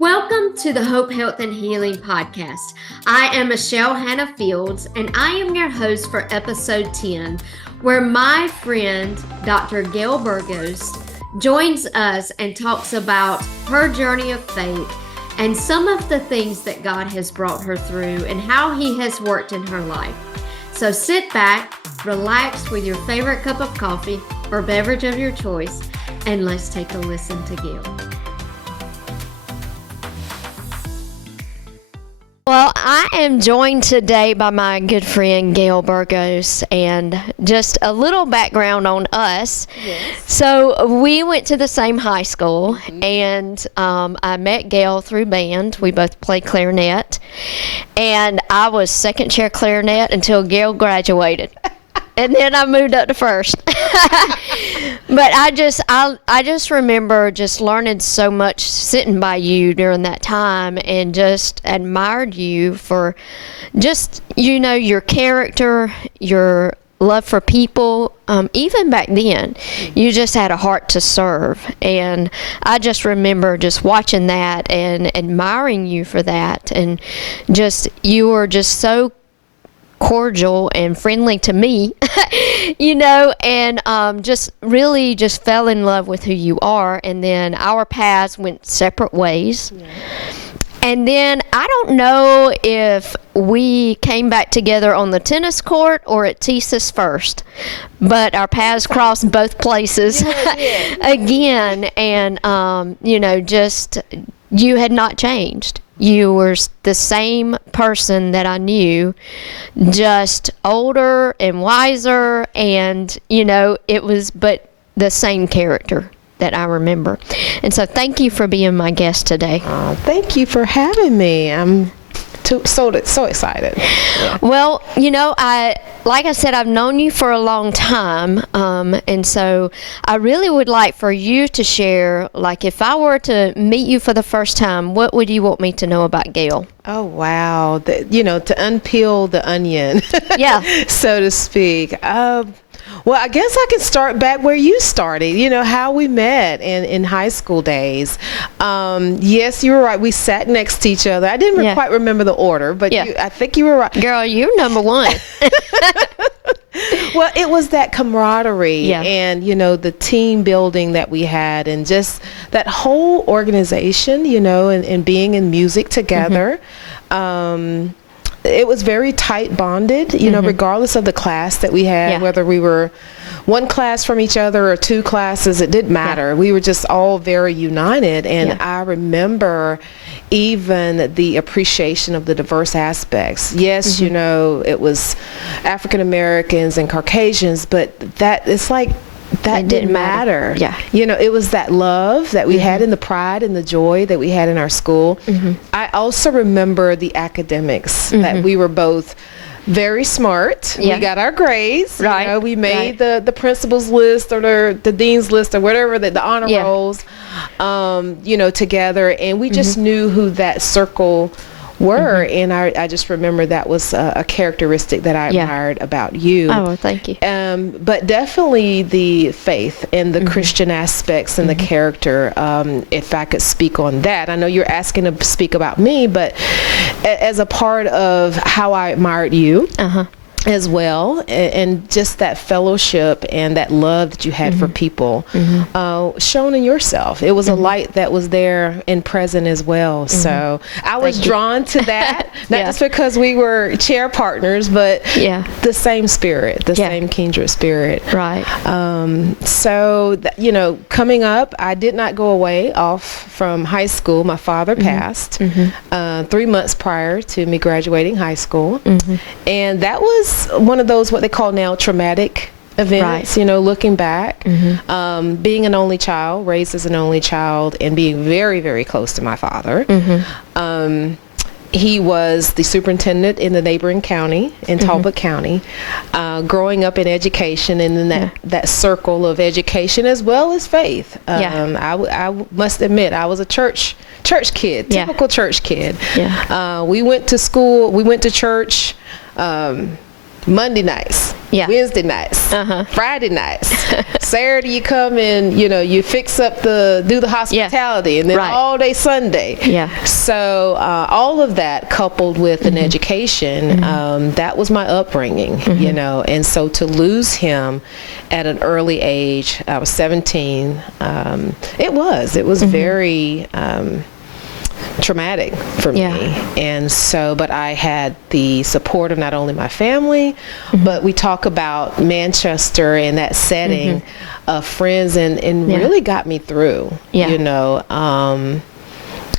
Welcome to the Hope, Health, and Healing podcast. I am Michelle Hannah Fields, and I am your host for episode 10, where my friend, Dr. Gail Burgos, joins us and talks about her journey of faith and some of the things that God has brought her through and how He has worked in her life. So sit back, relax with your favorite cup of coffee or beverage of your choice, and let's take a listen to Gail. Well, I am joined today by my good friend Gail Burgos, and just a little background on us. Yes. So we went to the same high school, and I met Gail through band. We both played clarinet, and I was second chair clarinet until Gail graduated. And then I moved up to first. But I just remember just learning so much sitting by you during that time, and just admired you for just, your character, your love for people. Even back then, you just had a heart to serve. And I just remember just watching that and admiring you for that. And just, you were just so cordial and friendly to me, and just really just fell in love with who you are. And then our paths went separate ways. Yeah. And then I don't know if we came back together on the tennis court or at TSIS first, but our paths crossed both places again. And, just you had not changed. You were the same person that I knew, just older and wiser, and, it was but the same character that I remember. And so thank you for being my guest today. Thank you for having me. I'm so excited. Yeah. Well, like I said, I've known you for a long time, and so I really would like for you to share, like, if I were to meet you for the first time, what would you want me to know about Gail? Oh, wow. To unpeel the onion, yeah, so to speak. Well, I guess I can start back where you started, how we met in high school days. Yes, you were right. We sat next to each other. I didn't quite remember the order, but I think you were right. Girl, you're number one. Well, it was that camaraderie and, the team building that we had, and just that whole organization, and being in music together. Mm-hmm. It was very tight bonded, regardless of the class that we had, whether we were one class from each other or two classes, it didn't matter. We were just all very united. And I remember even the appreciation of the diverse aspects. Yes, it was African Americans and Caucasians, but that it's like, that didn't matter. Yeah. It was that love that we had, and the pride and the joy that we had in our school. Mm-hmm. I also remember the academics, that we were both very smart. Yeah. We got our grades. Right. We made the principal's list or the dean's list or whatever, the honor rolls, together. And we just knew who that circle were, and I just remember that was a characteristic that I admired about you. Oh, well, thank you. But definitely the faith and the Christian aspects and the character, if I could speak on that. I know you're asking to speak about me, but as a part of how I admired you, as well, and just that fellowship and that love that you had for people shown in yourself. It was a light that was there and present as well. So I was drawn to that, not just because we were chair partners, but the same spirit, the same kindred spirit. Right. So, coming up, I did not go away off from high school. My father passed 3 months prior to me graduating high school. And that was one of those, what they call now, traumatic events, looking back. Being an only child, raised as an only child, and being very, very close to my father. He was the superintendent in the neighboring county, in Talbot County, growing up in education, and in that circle of education as well as faith. I must admit, I was a church kid, typical church kid. We went to school, we went to church, Monday nights, Wednesday nights, Friday nights, Saturday you come and you fix up do the hospitality, and then all day Sunday. So all of that coupled with an education, that was my upbringing, and so to lose him at an early age, I was 17. It was very traumatic for me. And so, but I had the support of not only my family, but we talk about Manchester and that setting of friends, and really got me through,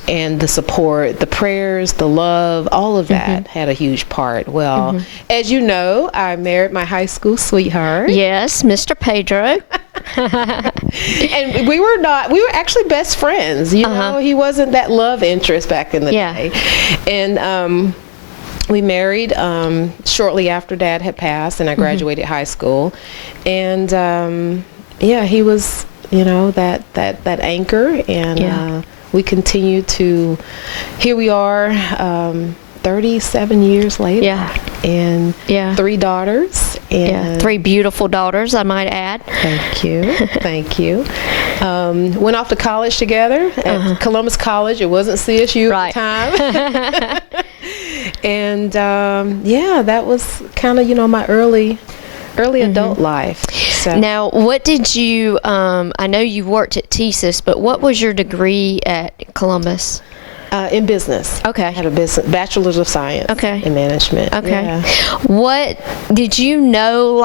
and the support, the prayers, the love, all of that had a huge part. Well, as you know, I married my high school sweetheart. Yes, Mr. Pedro. And we were actually best friends. He wasn't that love interest back in the day. And we married shortly after Dad had passed, and I graduated high school. And he was, that anchor, and we continue to, here we are, 37 years later, and 3 daughters, and 3 beautiful daughters, I might add. Thank you. Went off to college together at Columbus College. It wasn't CSU at the time. And that was kind of my early adult life. So. Now, what did you, I know you worked at TSIS, but what was your degree at Columbus? In business. Okay. I had a bachelor's of science in management. Okay. Yeah. What, did you know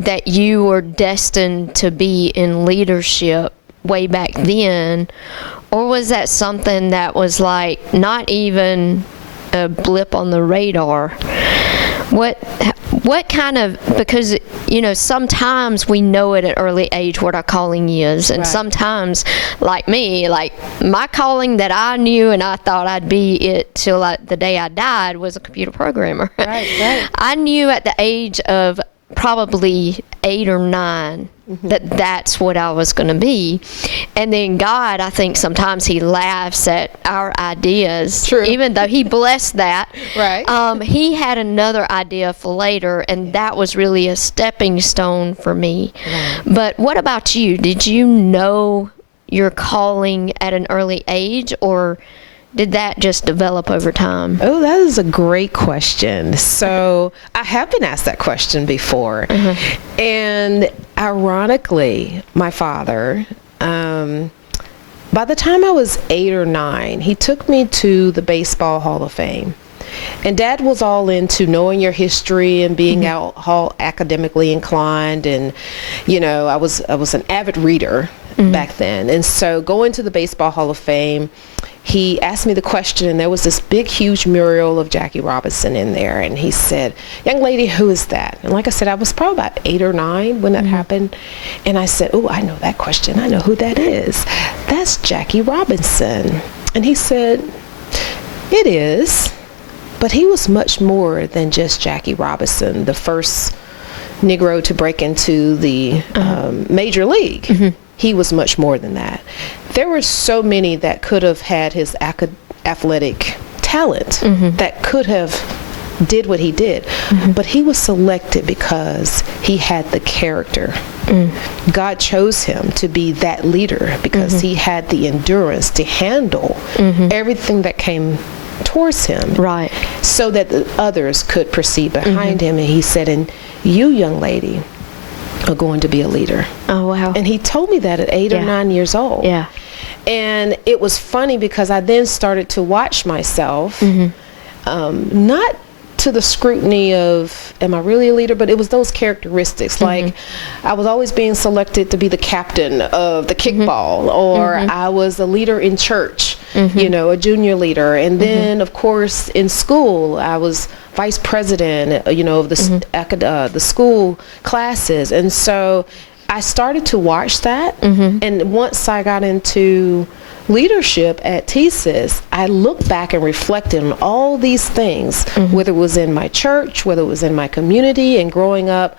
that you were destined to be in leadership way back then, or was that something that was not even a blip on the radar? What kind of, because sometimes we know at an early age what our calling is, and sometimes, like me, my calling that I knew and I thought I'd be it till the day I died was a computer programmer. Right. I knew at the age of probably 8 or 9 that's what I was going to be. And then God, I think sometimes he laughs at our ideas. True. Even though he blessed that. Right. He had another idea for later, and that was really a stepping stone for me. Right. But what about you? Did you know your calling at an early age, or did that just develop over time? Oh, that is a great question. So I have been asked that question before. And ironically, my father, by the time I was 8 or 9, he took me to the Baseball Hall of Fame. And Dad was all into knowing your history and being all academically inclined. And, I was an avid reader back then. And so going to the Baseball Hall of Fame, he asked me the question, and there was this big, huge mural of Jackie Robinson in there. And he said, "Young lady, who is that?" And like I said, I was probably about 8 or 9 when that happened. And I said, "Oh, I know that question. I know who that is. That's Jackie Robinson." And he said, "It is. But he was much more than just Jackie Robinson, the first Negro to break into the major league. He was much more than that. There were so many that could have had his athletic talent, that could have did what he did, but he was selected because he had the character. God chose him to be that leader because he had the endurance to handle everything that came towards him, right, so that the others could proceed behind him. And he said, "And you, young lady, are going to be a leader." Oh, wow. And he told me that at 8 or 9 years old. Yeah. And it was funny because I then started to watch myself, not to the scrutiny of, am I really a leader? But it was those characteristics. Like, I was always being selected to be the captain of the kickball, or I was a leader in church, a junior leader. And then, of course, in school, I was vice president, of the school classes. And so I started to watch that. And once I got into leadership at TSIS, I looked back and reflected on all these things, whether it was in my church, whether it was in my community. And growing up,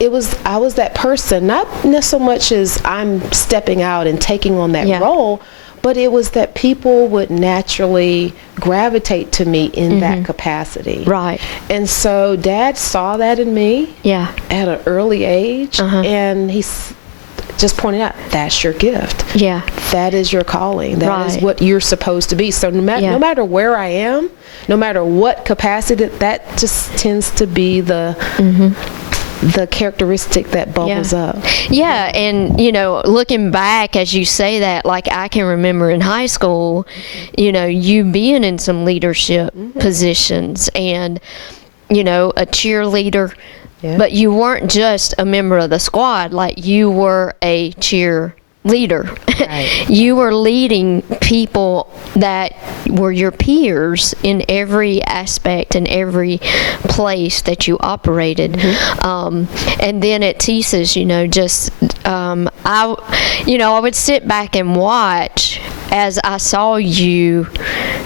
I was that person, not so much as I'm stepping out and taking on that role, but it was that people would naturally gravitate to me in that capacity. Right. And so Dad saw that in me Yeah. at an early age, and he just pointed out, that's your gift. Yeah. That is your calling. That is Right. what you're supposed to be. So no matter where I am, no matter what capacity, that just tends to be the characteristic that bubbles up. Yeah, and looking back as you say that, like I can remember in high school, you being in some leadership positions and a cheerleader. Yeah. But you weren't just a member of the squad, like you were a cheer leader. Right. You were leading people that were your peers in every aspect and every place that you operated. And then at TSIS, I would sit back and watch as I saw you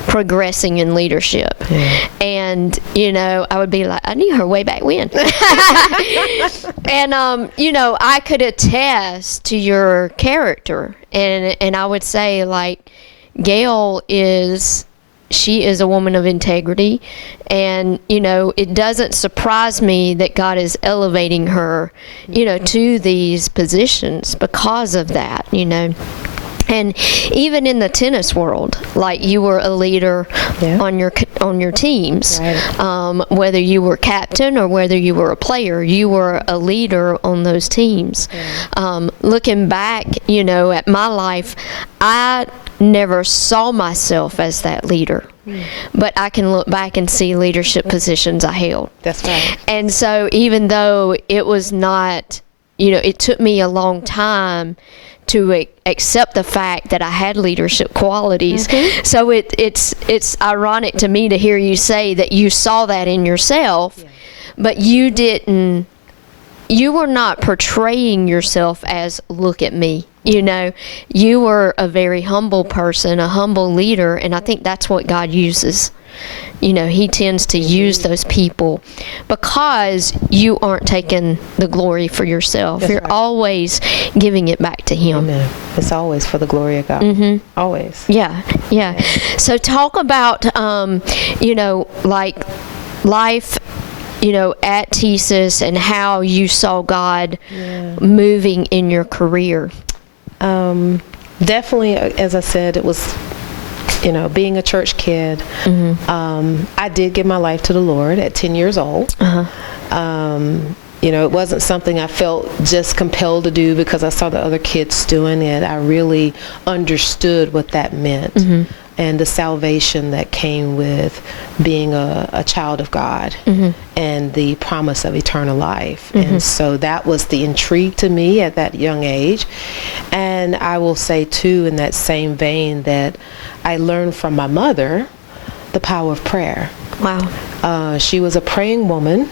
progressing in leadership. Yeah. And, I would be like, I knew her way back when. And, I could attest to your character. And I would say, like, Gail she is a woman of integrity. And, it doesn't surprise me that God is elevating her, to these positions because of that, And even in the tennis world, like you were a leader on your teams, right. Whether you were captain or whether you were a player, you were a leader on those teams. Yeah. Looking back, at my life, I never saw myself as that leader. But I can look back and see leadership positions I held. That's right. And so even though it was not, it took me a long time to accept the fact that I had leadership qualities. So it's ironic to me to hear you say that you saw that in yourself, but you were not portraying yourself as, look at me. You were a very humble person, a humble leader, and I think that's what God uses. He tends to use those people because you aren't taking the glory for yourself. That's You're right. always giving it back to Him. Amen. It's always for the glory of God. Always. Yeah. So talk about, like life, at TSIS and how you saw God moving in your career. Definitely, as I said, it was being a church kid. I did give my life to the Lord at 10 years old. It wasn't something I felt just compelled to do because I saw the other kids doing it. I really understood what that meant and the salvation that came with being a child of God and the promise of eternal life. And so that was the intrigue to me at that young age. And I will say, too, in that same vein, that I learned from my mother the power of prayer. Wow. She was a praying woman,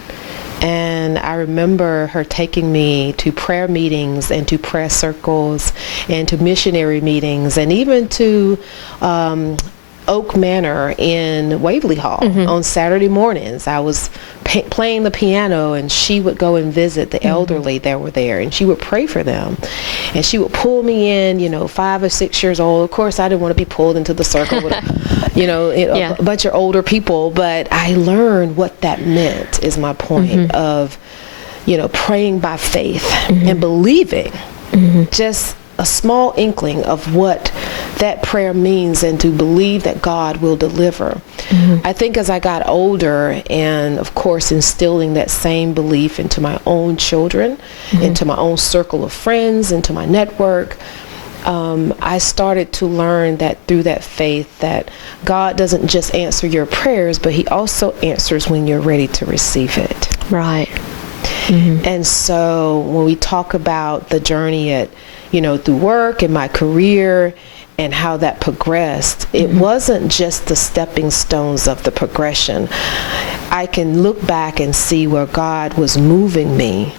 and I remember her taking me to prayer meetings and to prayer circles and to missionary meetings and even to Oak Manor in Waverly Hall on Saturday mornings. I was playing the piano, and she would go and visit the elderly that were there, and she would pray for them. And she would pull me in, 5 or 6 years old. Of course, I didn't want to be pulled into the circle with, a bunch of older people, but I learned what that meant, is my point, of, praying by faith and believing just a small inkling of what that prayer means, and to believe that God will deliver. I think as I got older, and of course instilling that same belief into my own children, into my own circle of friends, into my network, I started to learn that through that faith that God doesn't just answer your prayers, but He also answers when you're ready to receive it. Right. And so when we talk about the journey at through work and my career and how that progressed, it wasn't just the stepping stones of the progression. I can look back and see where God was moving me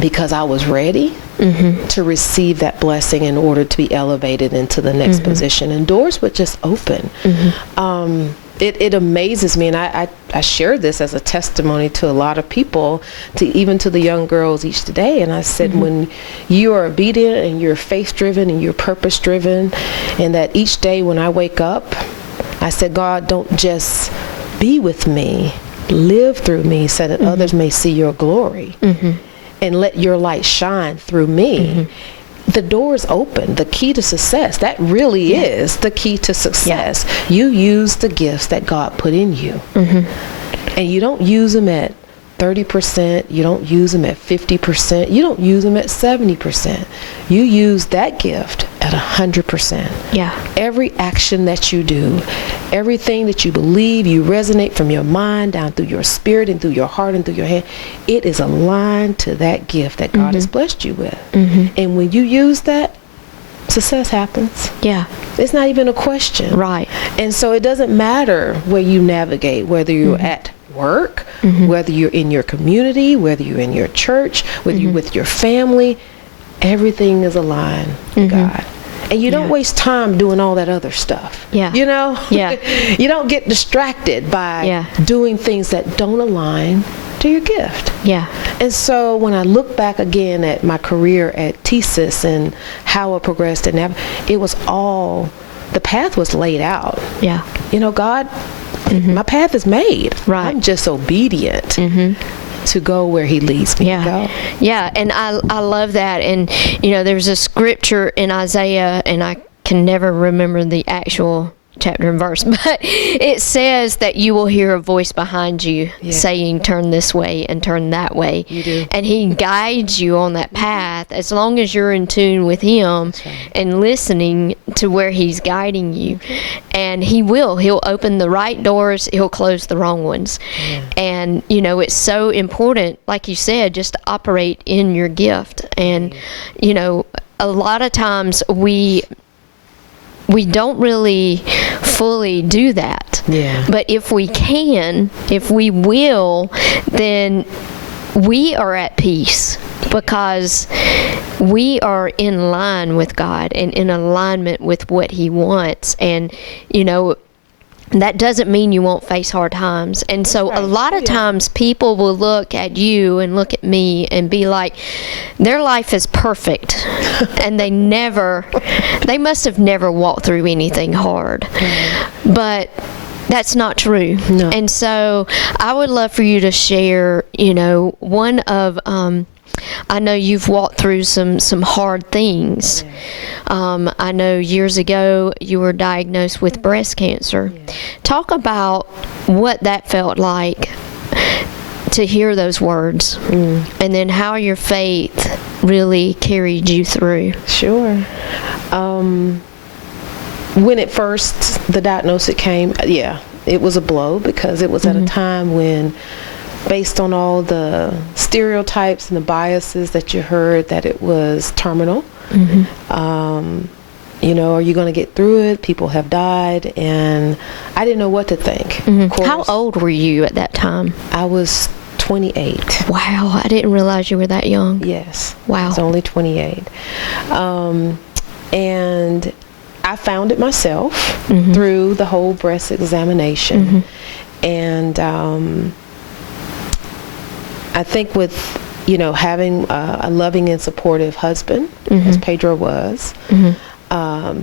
because I was ready to receive that blessing in order to be elevated into the next position, and doors would just open. It amazes me, and I share this as a testimony to a lot of people, even to the young girls each day. And I said, when you are obedient and you're faith-driven and you're purpose-driven, and that each day when I wake up, I said, God, don't just be with me, live through me so that others may see your glory, and let your light shine through me. The door is open. The key to success, that really is the key to success. You use the gifts that God put in you, and you don't use them at 30%, you don't use them at 50%, you don't use them at 70%. You use that gift at 100%. Every action that you do, everything that you believe, you resonate from your mind down through your spirit and through your heart and through your hand, it is aligned to that gift that God has blessed you with. And when you use that, success happens. It's not even a question. And so it doesn't matter where you navigate, whether you're at work, whether you're in your community, whether you're in your church, whether you're with your family, everything is aligned with God. And you don't waste time doing all that other stuff. You know? You don't get distracted by doing things that don't align to your gift. And so when I look back again at my career at TSIS and how I progressed, and it was all, the path was laid out. You know, God, my path is made. I'm just obedient to go where he leads me to go. And I love that. And, you know, there's a scripture in Isaiah, and I can never remember the actual chapter and verse, but it says that you will hear a voice behind you saying, turn this way and turn that way. You do. And he guides you on that path as long as you're in tune with him and listening to where he's guiding you. And he'll open the right doors, he'll close the wrong ones. And, you know, it's so important, like you said, just to operate in your gift. And, you know, a lot of times we don't really fully do that. But if we can, if we will, then we are at peace because we are in line with God and in alignment with what he wants. And, you know, that doesn't mean you won't face hard times. And so a lot of times people will look at you and look at me and be like, their life is perfect. And they must have never walked through anything hard. But that's not true. And so I would love for you to share, you know, one of, I know you've walked through some hard things. I know years ago you were diagnosed with breast cancer. Talk about what that felt like to hear those words, and then how your faith really carried you through. Sure. When it first, the diagnosis came, it was a blow because it was at a time when, based on all the stereotypes and the biases that you heard, that it was terminal. You know, are you going to get through it? People have died, and I didn't know what to think. Of course, how old were you at that time? I was 28. Wow, I didn't realize you were that young. Yes. Wow. I was only 28. And I found it myself through the whole breast examination. And I think with, you know, having a loving and supportive husband, as Pedro was,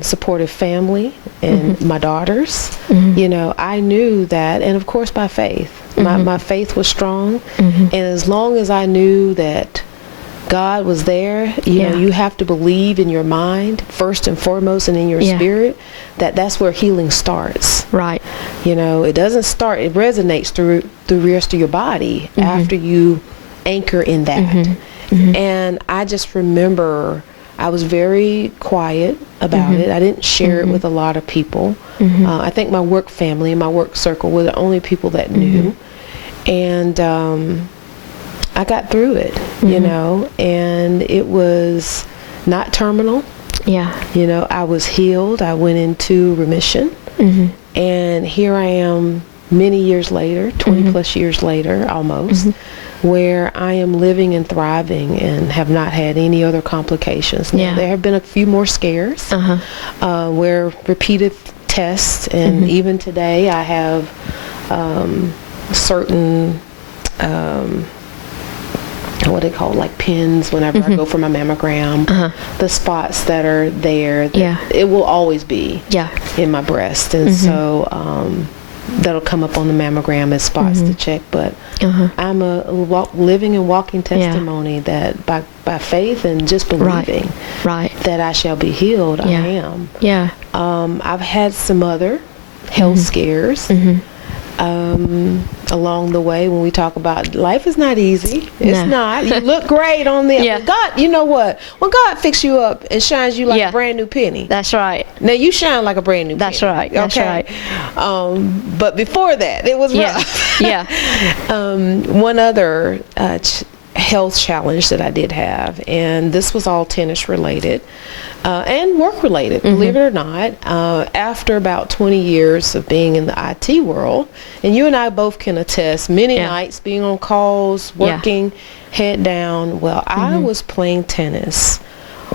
supportive family, and my daughters, you know, I knew that, and of course by faith. My faith was strong, and as long as I knew that God was there, you know, you have to believe in your mind first and foremost, and in your spirit, that's where healing starts. You know, it doesn't start, it resonates through the rest of your body after you anchor in that. And I just remember I was very quiet about it. I didn't share it with a lot of people. I think my work family and my work circle were the only people that knew. And I got through it, you know, and it was not terminal. You know, I was healed. I went into remission. And here I am many years later, 20 plus years later almost, where I am living and thriving and have not had any other complications. Now, there have been a few more scares where repeated tests, and even today I have certain what they call like pins whenever I go for my mammogram. The spots that are there, it will always be in my breast, and so that'll come up on the mammogram as spots to check. But I'm a living and walking testimony that by faith and just believing that I shall be healed, I am. I've had some other health scares along the way. When we talk about life is not easy, it's not. You look great on the but God, you know what? When God fixes you up and shines you like a brand new penny. That's right. Now you shine like a brand new penny. That's right. That's right. But before that, it was rough. One other health challenge that I did have, and this was all tennis related. And work related, believe it or not. After about 20 years of being in the IT world, and you and I both can attest, many nights being on calls, working, head down. Well, I was playing tennis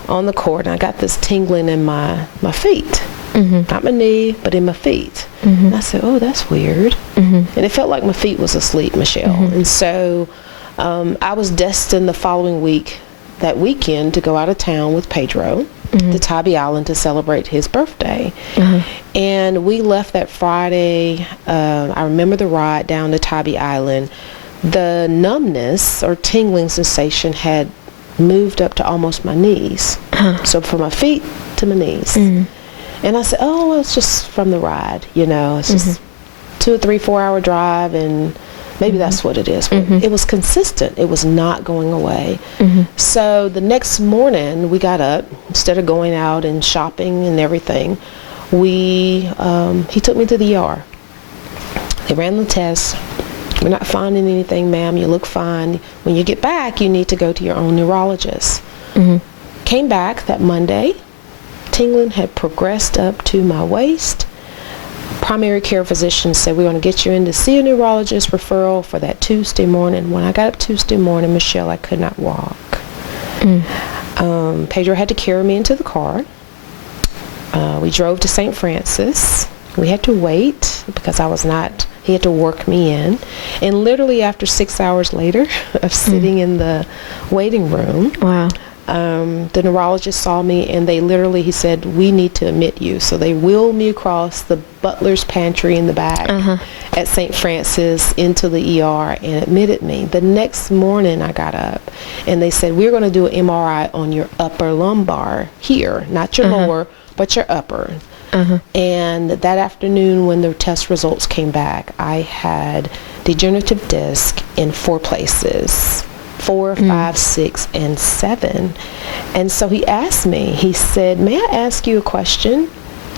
on the court, and I got this tingling in my feet. Not my knee, but in my feet. And I said, oh, that's weird. And it felt like my feet was asleep, Michelle. And so I was destined the following week, that weekend, to go out of town with Pedro to Tybee Island to celebrate his birthday. And we left that Friday. I remember the ride down to Tybee Island. The numbness or tingling sensation had moved up to almost my knees. So from my feet to my knees. And I said, oh, well, it's just from the ride, it's just 2 or 3, 4 hour drive, and maybe that's what it is. But it was consistent. It was not going away. So the next morning we got up, instead of going out and shopping and everything, he took me to the ER. They ran the test. We're not finding anything, ma'am. You look fine. When you get back, you need to go to your own neurologist. Came back that Monday. Tingling had progressed up to my waist. Primary care physician said, we're going to get you in to see a neurologist referral for that Tuesday morning. When I got up Tuesday morning, Michelle, I could not walk. Pedro had to carry me into the car. We drove to St. Francis. We had to wait because he had to work me in. And literally after 6 hours later of sitting in the waiting room, the neurologist saw me, and he said, we need to admit you. So they wheeled me across the butler's pantry in the back at St. Francis into the ER and admitted me. The next morning I got up, and they said, we're going to do an MRI on your upper lumbar here, not your lower, but your upper. And that afternoon when the test results came back, I had degenerative disc in 4 places. 4, 5, 6, and 7. And so he asked me, he said, may I ask you a question?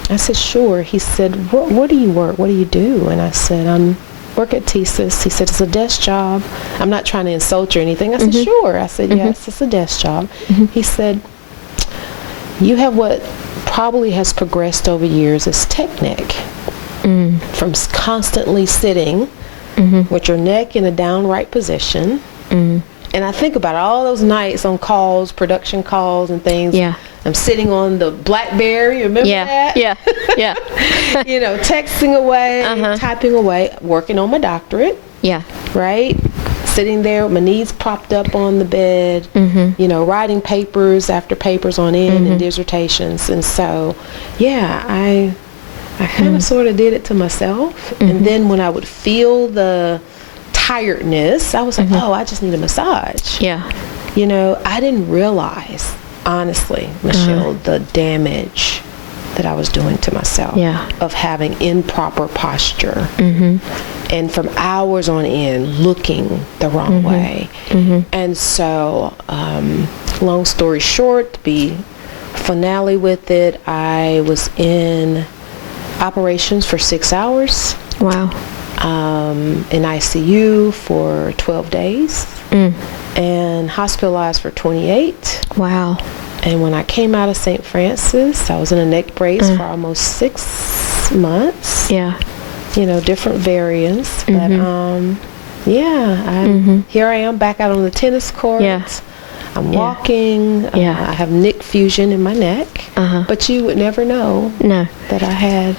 I said, sure. He said, what do you work? What do you do? And I said, I work at TSIS. He said, it's a desk job. I'm not trying to insult you or anything. I said, sure. I said, yes, it's a desk job. He said, you have what probably has progressed over years as tech neck. From constantly sitting with your neck in a downright position. And I think about all those nights on calls, production calls and things. I'm sitting on the BlackBerry, remember that? Texting away, typing away, working on my doctorate. Right? Sitting there with my knees propped up on the bed, writing papers after papers on end and dissertations. And so, I kind of sort of did it to myself. And then when I would feel the tiredness, I was like, oh, I just need a massage. I didn't realize, honestly, Michelle, the damage that I was doing to myself of having improper posture and from hours on end looking the wrong way. And so, long story short, to be finale with it, I was in operations for 6 hours. In ICU for 12 days and hospitalized for 28. And when I came out of St. Francis, I was in a neck brace for almost 6 months. Different variants. But here I am back out on the tennis court. I'm walking. I have neck fusion in my neck. But you would never know that I had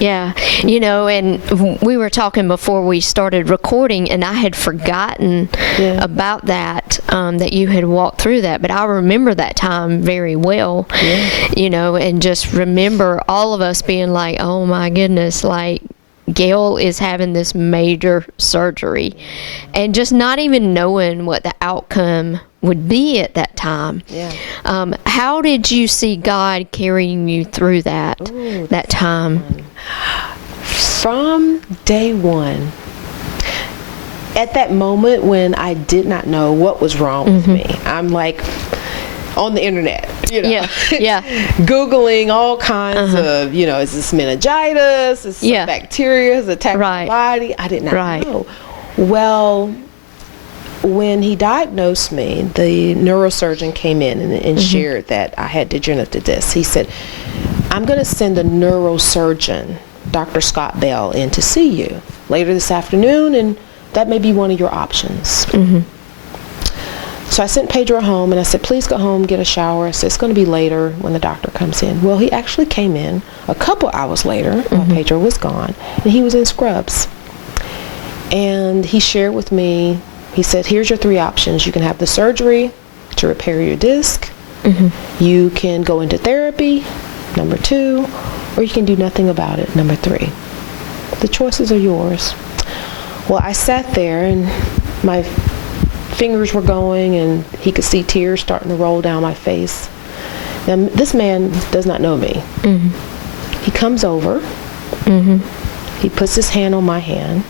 Yeah. You know, and we were talking before we started recording, and I had forgotten about that, that you had walked through that. But I remember that time very well, you know, and just remember all of us being like, oh my goodness, like, Gail is having this major surgery, and just not even knowing what the outcome would be at that time. Yeah. How did you see God carrying you through that time? From day one, at that moment when I did not know what was wrong with me, I'm like on the internet, you know, Googling all kinds of, you know, is this meningitis? Is this bacteria has attacked my body? I did not know. Well, when he diagnosed me, the neurosurgeon came in and shared that I had degenerative disc. He said, I'm going to send a neurosurgeon, Dr. Scott Bell, in to see you later this afternoon, and that may be one of your options. So I sent Pedro home, and I said, please go home, get a shower. I said, it's going to be later when the doctor comes in. Well, he actually came in a couple hours later while Pedro was gone, and he was in scrubs. And he shared with me, he said, here's your 3 options. You can have the surgery to repair your disc. You can go into therapy, number 2, or you can do nothing about it, number 3. The choices are yours. Well, I sat there, and my fingers were going, and he could see tears starting to roll down my face. Now, this man does not know me. He comes over. He puts his hand on my hand.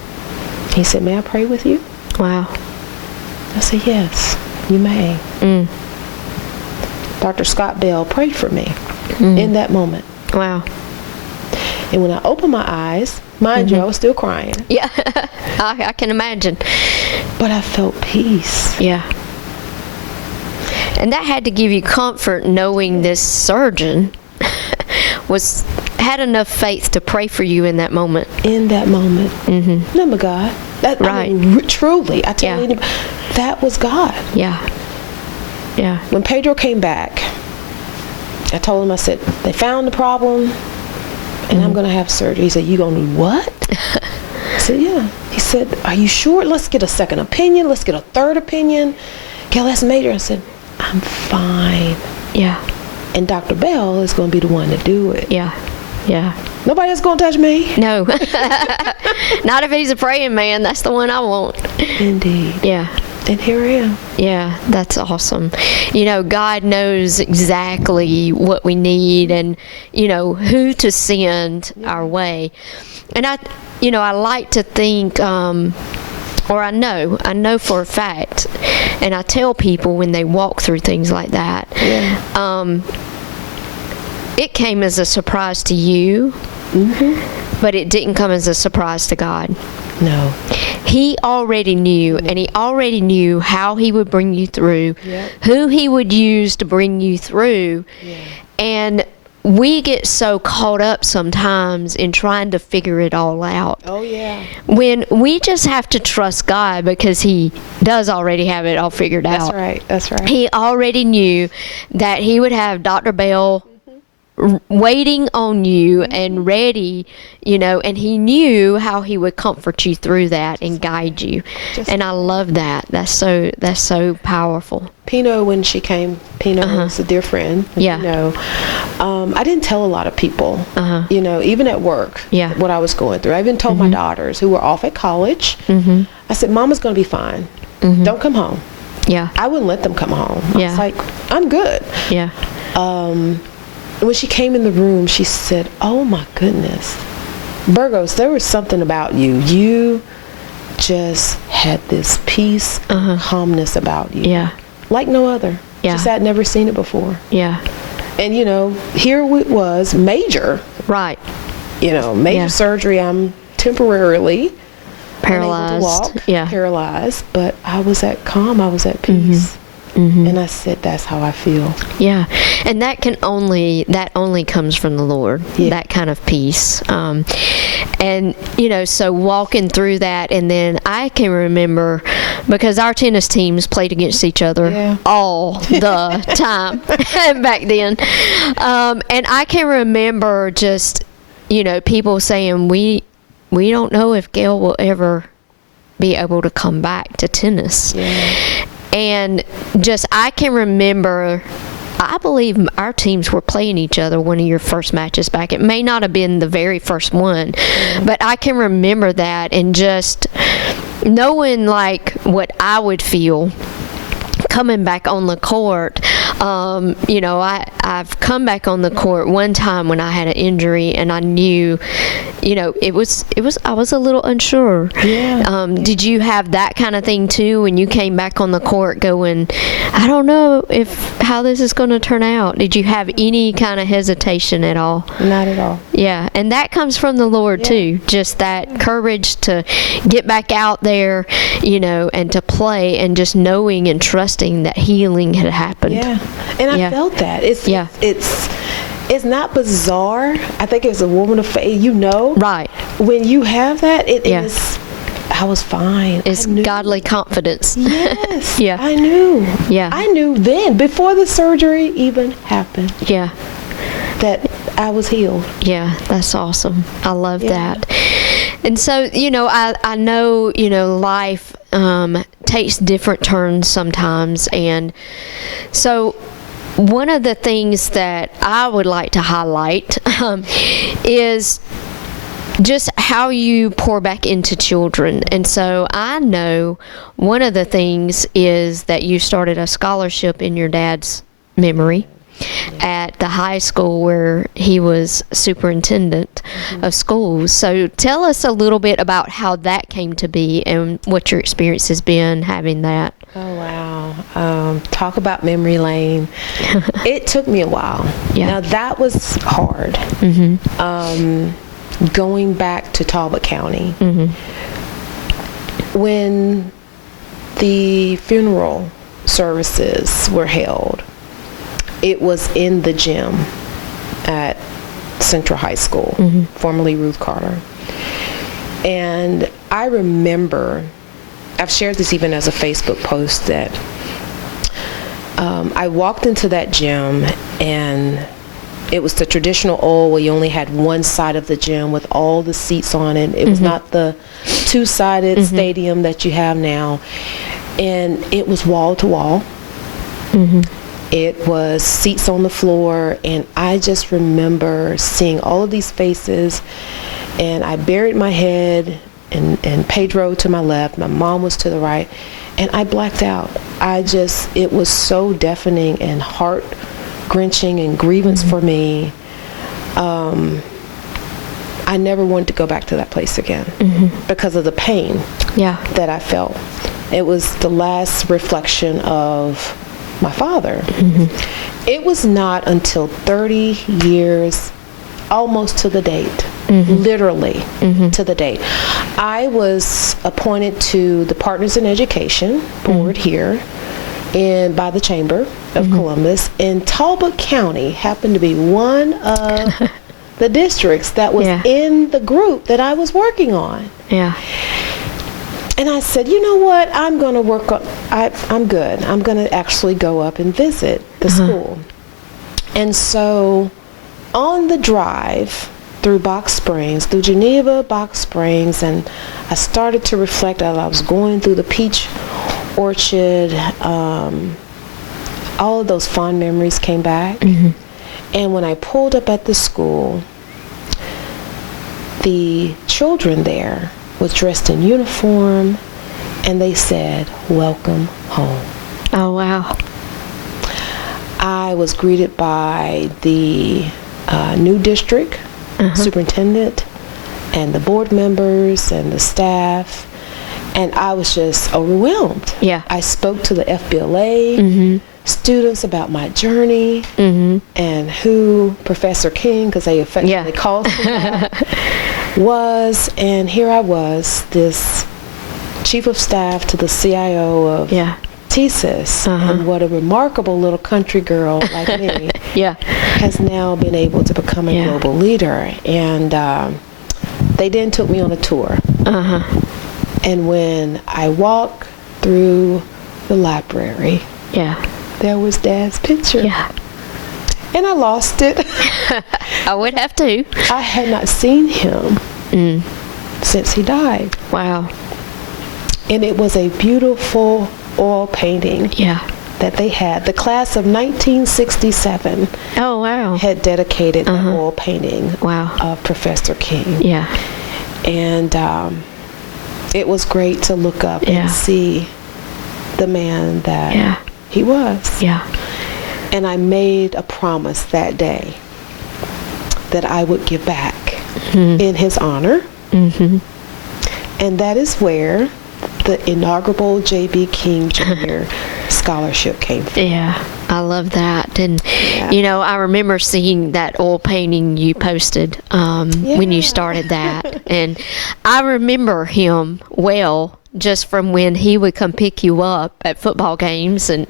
He said, may I pray with you? Wow. I said, yes, you may. Dr. Scott Bell prayed for me in that moment. Wow. And when I opened my eyes, mind you, I was still crying. Yeah, I can imagine. But I felt peace. Yeah. And that had to give you comfort, knowing this surgeon had enough faith to pray for you in that moment. In that moment. Remember God. I mean, truly, I tell you, that was God. Yeah. Yeah. When Pedro came back, I told him, I said, they found the problem, and I'm going to have surgery. He said, you going to do what? I said, yeah. He said, are you sure? Let's get a second opinion. Let's get a third opinion. Gail, that's major. I said, I'm fine. Yeah. And Dr. Bell is going to be the one to do it. Yeah. Yeah. Nobody else going to touch me. No. Not if he's a praying man. That's the one I want. Indeed. Yeah. And here I am. Yeah, that's awesome. You know, God knows exactly what we need, and, you know, who to send our way. And I like to think, or I know for a fact, and I tell people when they walk through things like that, it came as a surprise to you, but it didn't come as a surprise to God. No. He already knew, and he already knew how he would bring you through, who he would use to bring you through. And we get so caught up sometimes in trying to figure it all out. Oh, yeah. When we just have to trust God, because he does already have it all figured out. That's right. That's right. He already knew that he would have Dr. Bell waiting on you and ready, you know, and he knew how he would comfort you through that and guide you. And I love that. That's so powerful. Pino, when she came, Pino was a dear friend. Yeah. You know, I didn't tell a lot of people, you know, even at work, what I was going through. I even told my daughters who were off at college, I said, Mama's going to be fine. Don't come home. Yeah. I wouldn't let them come home. I was like, I'm good. Yeah. When she came in the room, she said, oh my goodness, Burgos, there was something about you. You just had this peace and calmness about you. Yeah. Like no other. Yeah. She said, I'd never seen it before. Yeah. And, you know, here it was, major. Right. You know, major surgery. I'm temporarily paralyzed. Unable to walk, paralyzed. But I was at calm. I was at peace. And I said, that's how I feel. Yeah. And that only comes from the Lord, that kind of peace. And, you know, so walking through that, and then I can remember, because our tennis teams played against each other all the time back then. And I can remember just, people saying we don't know if Gail will ever be able to come back to tennis. Yeah. And just, I can remember, I believe our teams were playing each other one of your first matches back. It may not have been the very first one, but I can remember that, and just knowing like what I would feel coming back on the court. I've come back on the court one time when I had an injury, and I knew, I was a little unsure. Yeah. Did you have that kind of thing too when you came back on the court, going, I don't know how this is going to turn out? Did you have any kind of hesitation at all? Not at all. Yeah, and that comes from the Lord too. Just that courage to get back out there, and to play, and just knowing and trusting that healing had happened. Yeah, and I felt that. It's not bizarre. I think as a woman of faith, right, when you have that, it is. I was fine. It's godly confidence. Yes. Yeah. I knew. Yeah. I knew then, before the surgery even happened. Yeah. That I was healed. Yeah, that's awesome. I love that. And so, I know, life takes different turns sometimes. And so one of the things that I would like to highlight is just how you pour back into children. And so I know one of the things is that you started a scholarship in your dad's memory at the high school where he was superintendent of schools. So tell us a little bit about how that came to be and what your experience has been having that. Oh, wow. Talk about memory lane. It took me a while. Yeah. Now, that was hard. Going back to Talbot County. When the funeral services were held, it was in the gym at Central High School, formerly Ruth Carter. And I remember, I've shared this even as a Facebook post, that I walked into that gym, and it was the traditional old where you only had one side of the gym with all the seats on it. It was not the two-sided stadium that you have now. And it was wall to wall. It was seats on the floor, and I just remember seeing all of these faces, and I buried my head, and Pedro to my left, my mom was to the right, and I blacked out. It was so deafening and heart-wrenching and grievance for me. I never wanted to go back to that place again because of the pain that I felt. It was the last reflection of my father. It was not until 30 years, almost to the date, literally to the date. I was appointed to the Partners in Education board here by the Chamber of Columbus, and Talbot County happened to be one of the districts that was in the group that I was working on. And I said, you know what, I'm going to work on, I'm good. I'm going to actually go up and visit the school. And so on the drive through Box Springs, through Geneva, Box Springs, and I started to reflect as I was going through the peach orchard. All of those fond memories came back. And when I pulled up at the school, the children there was dressed in uniform, and they said, "Welcome home." Oh, wow. I was greeted by the new district superintendent and the board members and the staff, and I was just overwhelmed. I spoke to the FBLA students about my journey and who Professor King, because they affectionately called him that, was, and here I was, this chief of staff to the CIO of TSIS, and what a remarkable little country girl like me has now been able to become a global leader. And they then took me on a tour. And when I walked through the library, there was Dad's picture. And I lost it. I would have to. I had not seen him since he died. Wow. And it was a beautiful oil painting that they had. The class of 1967 Oh, wow. had dedicated an oil painting of Professor King. Yeah. And it was great to look up and see the man that he was. Yeah. And I made a promise that day that I would give back in his honor. Mm-hmm. And that is where the inaugural J.B. King Jr. scholarship came from. Yeah, I love that. And, you know, I remember seeing that oil painting you posted when you started that. And I remember him well just from when he would come pick you up at football games and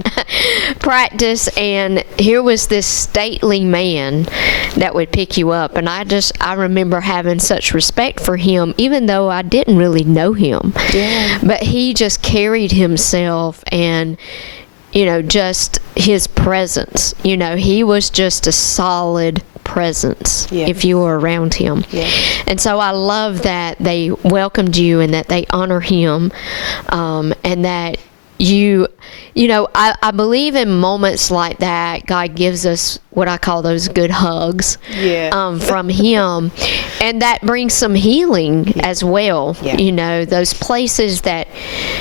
practice. And here was this stately man that would pick you up. And I remember having such respect for him, even though I didn't really know him. Yeah. But he just carried himself and, you know, just his presence. You know, he was just a solid presence if you were around him. And so I love that they welcomed you and that they honor him, and that you know, I believe in moments like that, God gives us what I call those good hugs from him, and that brings some healing as well. You know, those places that,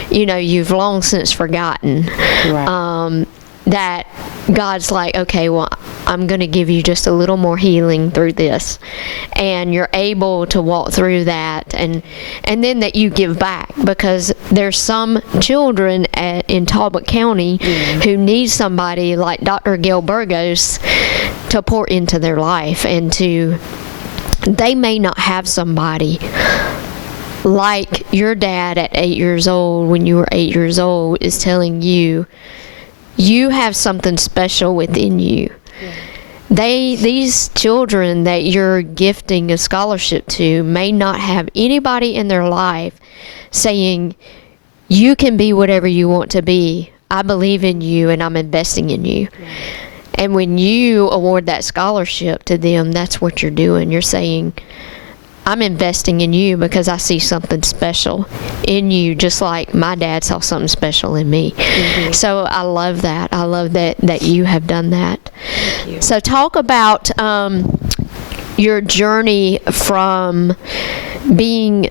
you know, you've long since forgotten. That God's like, okay, well, I'm going to give you just a little more healing through this. And you're able to walk through that. And then that you give back, because there's some children in Talbot County who need somebody like Dr. Gail Burgos to pour into their life. And they may not have somebody like your dad at 8 years old, when you were 8 years old, is telling you, you have something special within you. These children that you're gifting a scholarship to may not have anybody in their life saying, you can be whatever you want to be. I believe in you and I'm investing in you. And when you award that scholarship to them, that's what you're doing. You're saying, I'm investing in you because I see something special in you, just like my dad saw something special in me. So I love that. I love that you have done that. So talk about your journey from being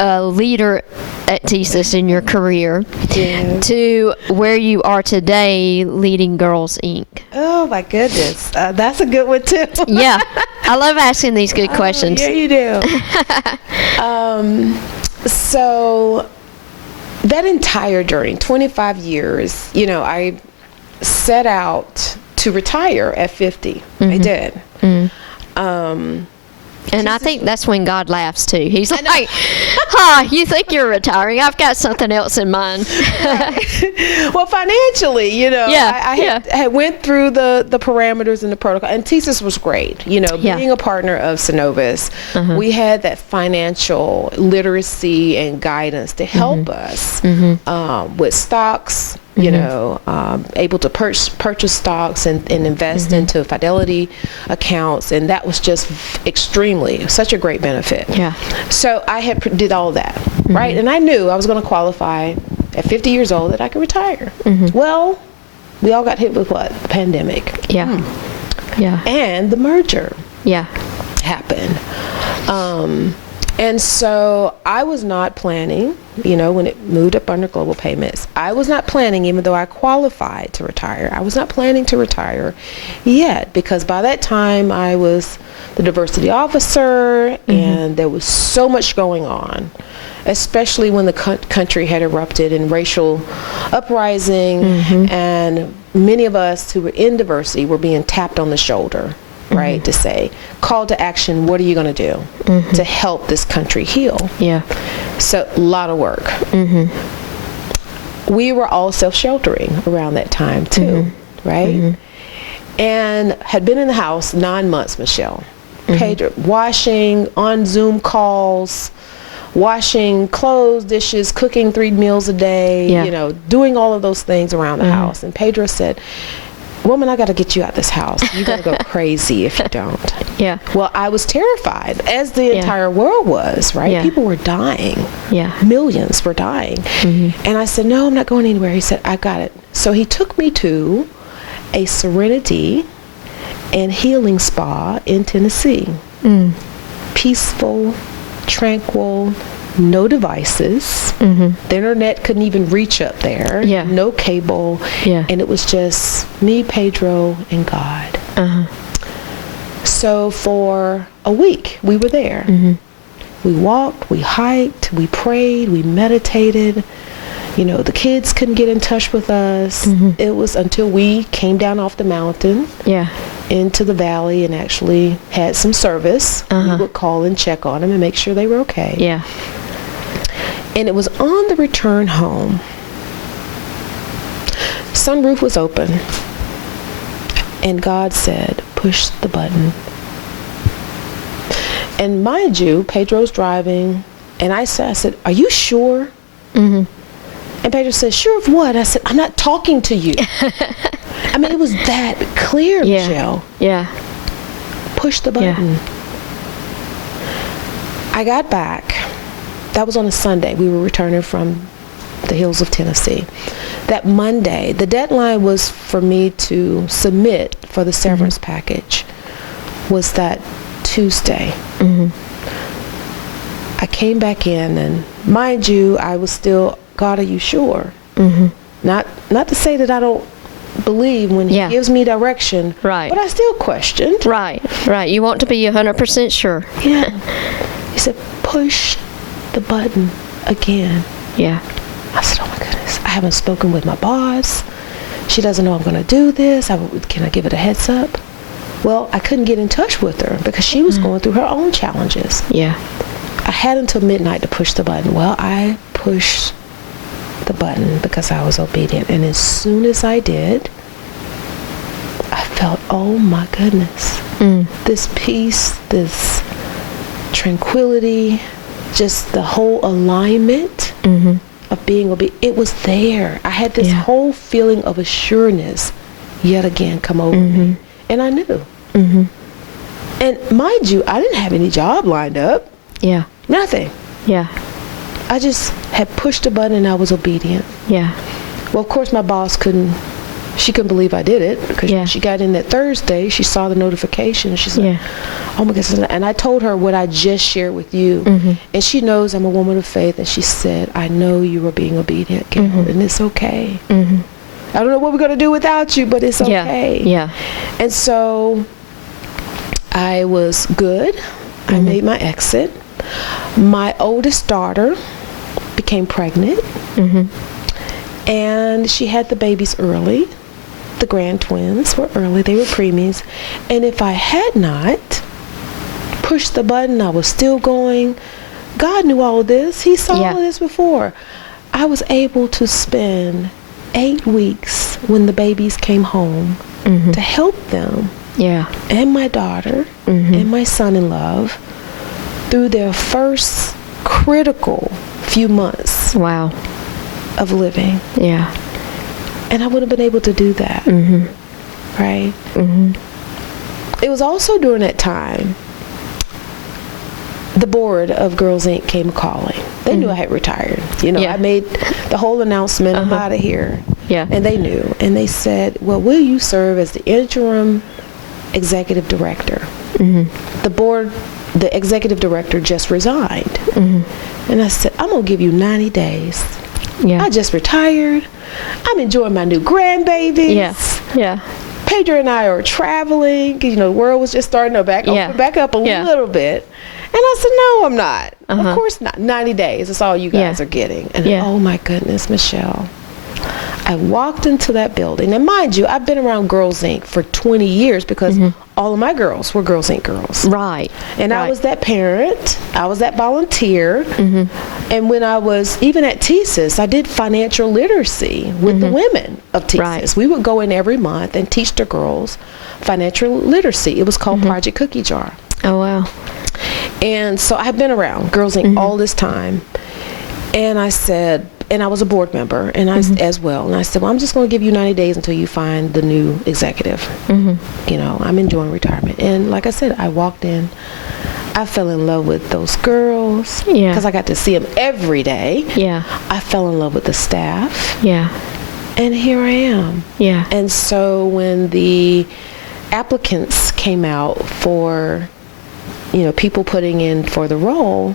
a leader at TSIS in your career to where you are today, leading Girls Inc. Oh my goodness, that's a good one too. Yeah, I love asking these good questions. Yeah, you do. So that entire journey, 25 years, you know, I set out to retire at 50. I did. And I think that's when God laughs too. He's like, you think you're retiring? I've got something else in mind. Well, financially, you know, I had went through the parameters and the protocol, and TSIS was great. You know, being a partner of Synovus, we had that financial literacy and guidance to help us with stocks, you know, able to purchase stocks and invest into Fidelity accounts, and that was just such a great benefit. So I did all that, right? And I knew I was going to qualify at 50 years old that I could retire. Well, we all got hit with what? The pandemic. And the merger happened. And so I was not planning, you know, when it moved up under Global Payments, I was not planning, even though I qualified to retire, I was not planning to retire yet, because by that time I was the diversity officer and there was so much going on, especially when the country had erupted in racial uprising, and many of us who were in diversity were being tapped on the shoulder, right, to say, call to action, what are you going to do to help this country heal? So a lot of work. We were all self-sheltering around that time too, right? And had been in the house 9 months, Michelle. Washing, on Zoom calls, washing clothes, dishes, cooking 3 meals a day, you know, doing all of those things around the house. And Pedro said, woman, I got to get you out this house. You're going to go crazy if you don't. Yeah. Well, I was terrified, as the entire world was, right? Yeah. People were dying. Yeah. Millions were dying. Mm-hmm. And I said, no, I'm not going anywhere. He said, I got it. So he took me to a Serenity and Healing Spa in Tennessee. Mm. Peaceful, tranquil, no devices. Mm-hmm. The internet couldn't even reach up there. Yeah. No cable. Yeah. And it was just me, Pedro, and God. Uh-huh. So for a week, we were there. Mm-hmm. We walked, we hiked, we prayed, we meditated. You know, the kids couldn't get in touch with us. Mm-hmm. It was until we came down off the mountain. Yeah. Into the valley and actually had some service. Uh-huh. We would call and check on them and make sure they were okay. Yeah. And it was on the return home. Sunroof was open. And God said, push the button. And mind you, Pedro's driving. And I said, are you sure? Mm-hmm. And Pedro said, sure of what? I said, I'm not talking to you. I mean, it was that clear, yeah. Michelle. Yeah. Push the button. Yeah. I got back. That was on a Sunday. We were returning from the hills of Tennessee. That Monday, the deadline was for me to submit for the severance mm-hmm. package was that Tuesday. Mm-hmm. I came back in, and mind you, I was still, God, are you sure? Mm-hmm. Not to say that I don't believe when he gives me direction, right? But I still questioned. Right. You want to be 100% sure. Yeah. He said, push the button again. Yeah. I said, oh my goodness, I haven't spoken with my boss. She doesn't know I'm going to do this. Can I give it a heads up? Well, I couldn't get in touch with her because she was going through her own challenges. Yeah. I had until midnight to push the button. Well, I pushed the button because I was obedient. And as soon as I did, I felt, oh my goodness, this peace, this tranquility, just the whole alignment of being obedient. It was there. I had this whole feeling of assuredness yet again come over me. And I knew. Mm-hmm. And mind you, I didn't have any job lined up. Yeah. Nothing. Yeah. I just had pushed a button and I was obedient. Yeah. Well, of course, my boss couldn't believe I did it because she got in that Thursday. She saw the notification. She's like, oh my goodness. And I told her what I just shared with you. Mm-hmm. And she knows I'm a woman of faith. And she said, I know you were being obedient, Gail, and it's okay. Mm-hmm. I don't know what we're going to do without you, but it's okay. Yeah. And so I was good. I made my exit. My oldest daughter became pregnant. And she had the babies early. The grand twins were early. They were preemies. And if I had not pushed the button, I was still going. God knew all of this. He saw all of this before. I was able to spend 8 weeks when the babies came home to help them and my daughter and my son-in-law through their first critical few months of living. Yeah. And I wouldn't have been able to do that. Right? It was also during that time the board of Girls Inc. came calling. They knew I had retired. You know, I made the whole announcement, I'm out of here. Yeah. And they knew. And they said, well, will you serve as the interim executive director? The executive director just resigned. And I said, I'm going to give you 90 days. Yeah. I just retired. I'm enjoying my new grandbabies. Yeah. Pedro and I are traveling. You know, the world was just starting to back up a little bit. And I said, no, I'm not. Of course not. 90 days. That's all you guys are getting. And oh my goodness, Michelle. I walked into that building. And mind you, I've been around Girls Inc. for 20 years because all of my girls were Girls Inc. girls. Right. And I was that parent. I was that volunteer. And when I was even at TSIS, I did financial literacy with the women of TSIS. Right. We would go in every month and teach the girls financial literacy. It was called Project Cookie Jar. Oh, wow. And so I've been around Girls Inc. all this time. And I said, and I was a board member, and I as well. And I said, well, I'm just going to give you 90 days until you find the new executive. You know, I'm enjoying retirement. And like I said, I walked in. I fell in love with those girls because I got to see them every day. Yeah. I fell in love with the staff. Yeah. And here I am. Yeah. And so when the applicants came out for, you know, people putting in for the role,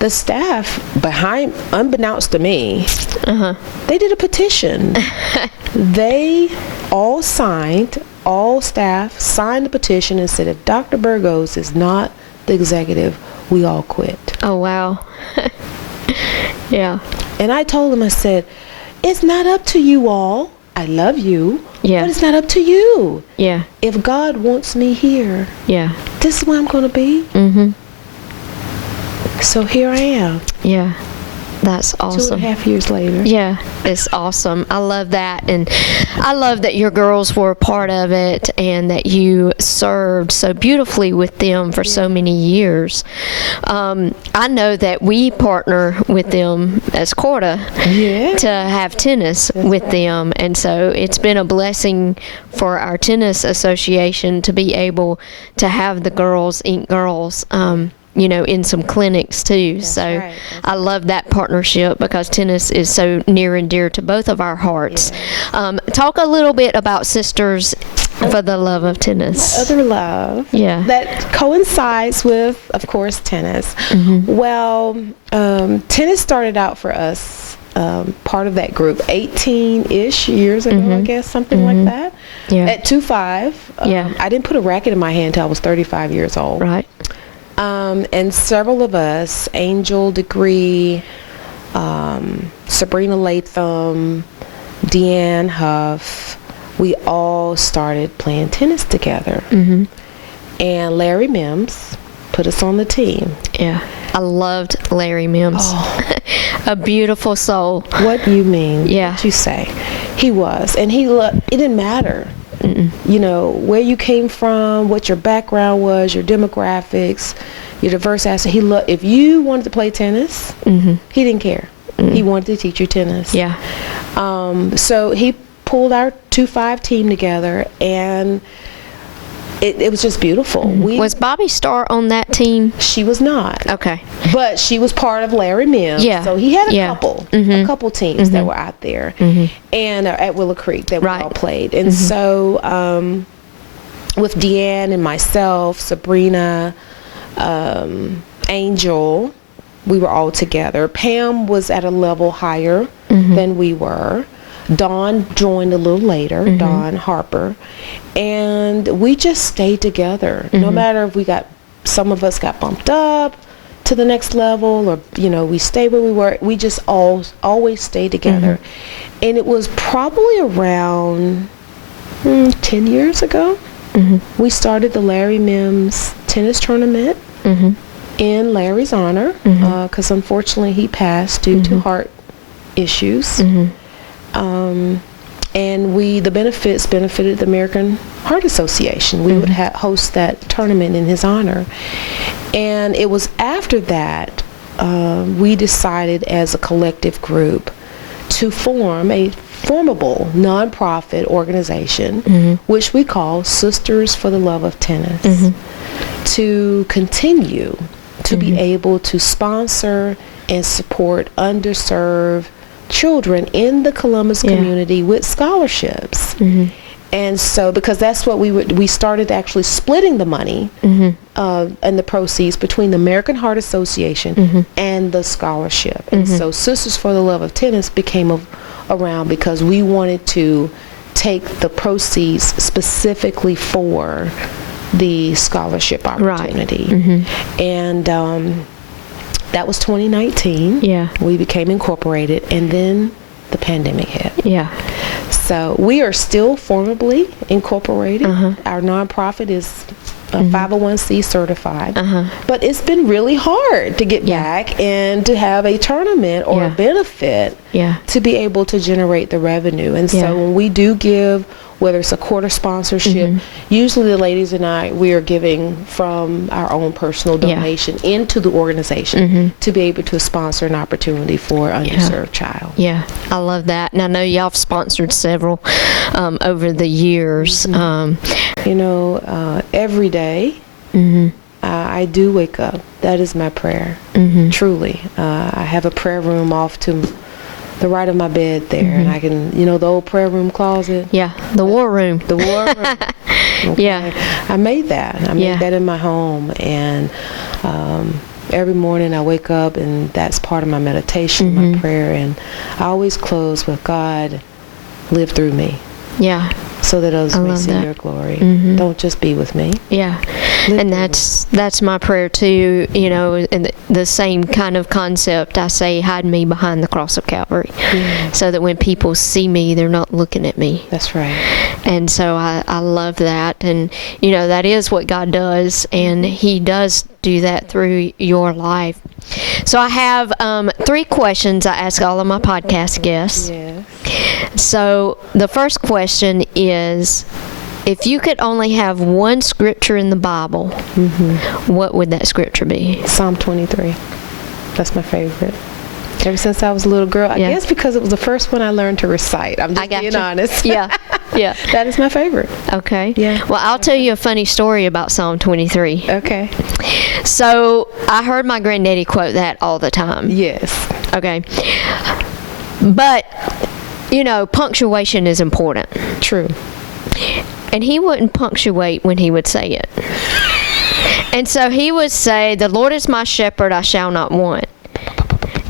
the staff unbeknownst to me, they did a petition. They all staff signed the petition and said, if Dr. Burgos is not the executive, we all quit. Oh, wow. Yeah. And I told them, I said, it's not up to you all. I love you, but it's not up to you. Yeah. If God wants me here, this is where I'm going to be. So here I am. Yeah. That's awesome. 2.5 years later. Yeah, it's awesome. I love that. And I love that your girls were a part of it and that you served so beautifully with them for so many years. I know that we partner with them as Corda to have tennis with them. And so it's been a blessing for our tennis association to be able to have the girls, Ink Girls, you know, in some clinics too. I love that partnership because tennis is so near and dear to both of our hearts. Talk a little bit about Sisters for the Love of Tennis. My other love that coincides with, of course, tennis. Well, tennis started out for us, part of that group, 18-ish years ago, I guess, something like that. At 2-5. I didn't put a racket in my hand until I was 35 years old. Right. And several of us, Angel Degree, Sabrina Latham, Deanne Huff, we all started playing tennis together. And Larry Mims put us on the team. Yeah. I loved Larry Mims. A beautiful soul. What you mean? Yeah. What you say? He was. And it didn't matter. You know, where you came from, what your background was, your demographics, your diverse aspect. If you wanted to play tennis, he didn't care. He wanted to teach you tennis. Yeah. So he pulled our 2-5 team together, and it was just beautiful. Was Bobby Starr on that team? She was not. Okay. But she was part of Larry Mims. Yeah. So he had a couple teams that were out there, and at Willow Creek that we all played. And so with Deanne and myself, Sabrina, Angel, we were all together. Pam was at a level higher than we were. Dawn joined a little later, Dawn Harper, and we just stayed together. No matter if some of us got bumped up to the next level, or, you know, we stayed where we were, we just always stayed together. And it was probably around 10 years ago, we started the Larry Mims tennis tournament in Larry's honor, because unfortunately he passed due to heart issues. And the benefits benefited the American Heart Association. We would host that tournament in his honor. And it was after that we decided as a collective group to form a formable nonprofit organization, which we call Sisters for the Love of Tennis, to continue to be able to sponsor and support underserved children in the Columbus community with scholarships. And so, because that's what we started actually splitting the money and the proceeds between the American Heart Association and the scholarship. And so Sisters for the Love of Tennis became around because we wanted to take the proceeds specifically for the scholarship opportunity. And that was 2019. We became incorporated, and then the pandemic hit. So we are still formally incorporated. Our nonprofit is 501c certified. But it's been really hard to get back and to have a tournament or a benefit to be able to generate the revenue. And so when we do give whether it's a quarter sponsorship. Usually the ladies and I, we are giving from our own personal donation into the organization to be able to sponsor an opportunity for an underserved child. Yeah, I love that. And I know y'all have sponsored several over the years. Every day, I do wake up. That is my prayer, truly. I have a prayer room off to the right of my bed there, and I can, the old prayer room closet. Yeah, the war room. The war room. Okay. Yeah. I made that. I made that in my home, and every morning I wake up, and that's part of my meditation, my prayer, and I always close with, God, live through me. Yeah. So that others may see your glory. Don't just be with me. Yeah. And that's my prayer too, in the same kind of concept. I say, hide me behind the cross of Calvary, so that when people see me, they're not looking at me. That's right. And so I love that. And, that is what God does, and He does do that through your life. So I have 3 questions I ask all of my podcast guests. Yes. So the first question is, if you could only have one scripture in the Bible, what would that scripture be? Psalm 23. That's my favorite. Ever since I was a little girl. I guess because it was the first one I learned to recite. I'm just being honest. Yeah. That is my favorite. Okay. Yeah. Well, I'll tell you a funny story about Psalm 23. Okay. So I heard my granddaddy quote that all the time. Yes. Okay. But, punctuation is important. True. And he wouldn't punctuate when he would say it. And so he would say, "The Lord is my shepherd, I shall not want."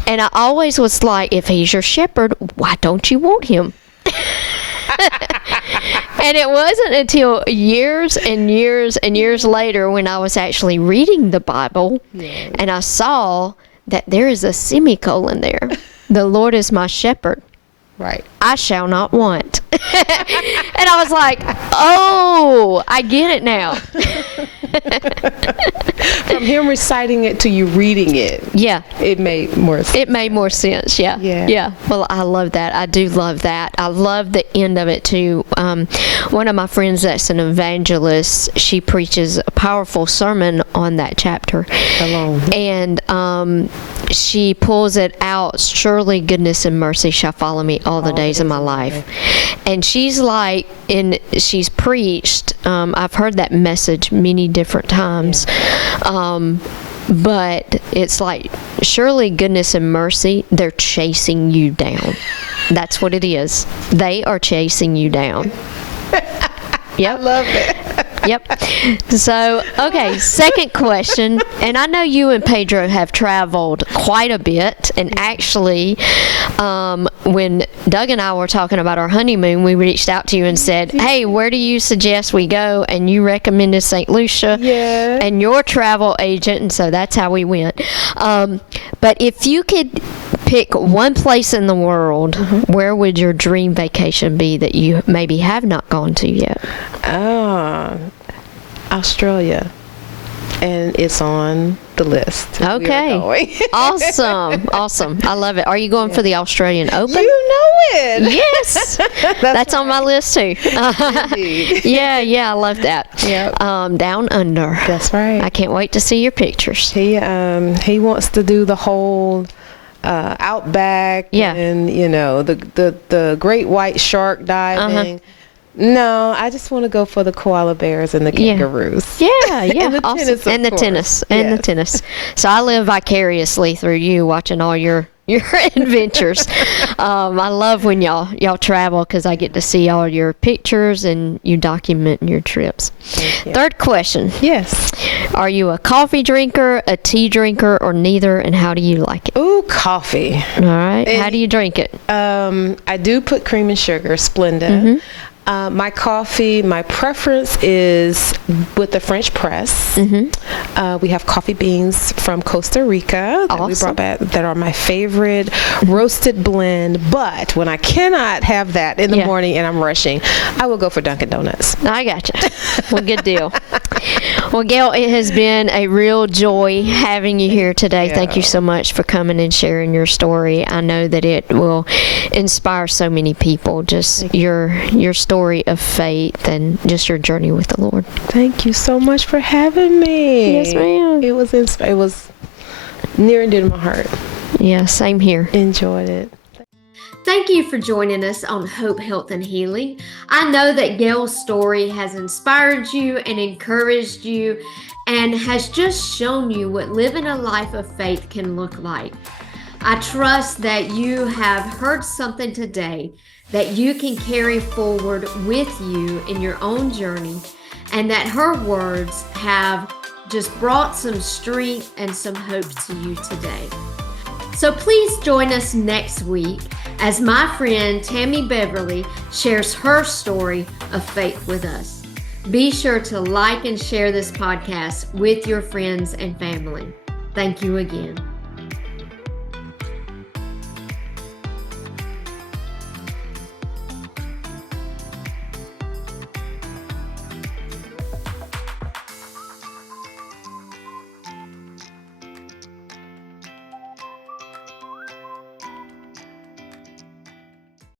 And I always was like, if He's your shepherd, why don't you want Him? And it wasn't until years and years and years later when I was actually reading the Bible and I saw that there is a semicolon there. The Lord is my shepherd. Right. I shall not want. And I was like, oh, I get it now. From him reciting it to you reading it. Yeah. It made more sense. It made more sense, yeah. Yeah. Well, I love that. I do love that. I love the end of it, too. One of my friends that's an evangelist, she preaches a powerful sermon on that chapter. Alone. And she pulls it out, surely goodness and mercy shall follow me all the days of my life. And she's like, she's preached, I've heard that message many different times, but it's like, surely goodness and mercy, they're chasing you down. That's what it is. They are chasing you down. Yep. I love it. Yep. So, okay, second question. And I know you and Pedro have traveled quite a bit. And actually, when Doug and I were talking about our honeymoon, we reached out to you and said, hey, where do you suggest we go? And you recommended St. Lucia and your travel agent. And so that's how we went. But if you could pick one place in the world, where would your dream vacation be that you maybe have not gone to yet? Australia. And it's on the list. Okay. Awesome. I love it. Are you going for the Australian Open? You know it. Yes. That's on my list too. Yeah, I love that. Yep. Down under. That's right. I can't wait to see your pictures. He wants to do the whole outback and the great white shark diving. No, I just want to go for the koala bears and the kangaroos. Yeah. And the tennis, and the tennis. And the tennis. So I live vicariously through you, watching all your adventures. I love when y'all travel because I get to see all your pictures and you document your trips. You. Third question. Yes. Are you a coffee drinker, a tea drinker, or neither, and how do you like it? Ooh, coffee. All right. How do you drink it? I do put cream and sugar, Splenda. My coffee, my preference is with the French press. We have coffee beans from Costa Rica that we brought back that are my favorite roasted blend. But when I cannot have that in the morning and I'm rushing, I will go for Dunkin' Donuts. I gotcha. Well, good deal. Well, Gail, it has been a real joy having you here today. Yeah. Thank you so much for coming and sharing your story. I know that it will inspire so many people, just your story of faith and just your journey with the Lord. Thank you so much for having me. Yes, ma'am. It was near and dear to my heart. Yeah, same here. Enjoyed it. Thank you for joining us on Hope, Health, and Healing. I know that Gail's story has inspired you and encouraged you and has just shown you what living a life of faith can look like. I trust that you have heard something today that you can carry forward with you in your own journey, and that her words have just brought some strength and some hope to you today. So please join us next week as my friend Tammy Beverly shares her story of faith with us. Be sure to like and share this podcast with your friends and family. Thank you again.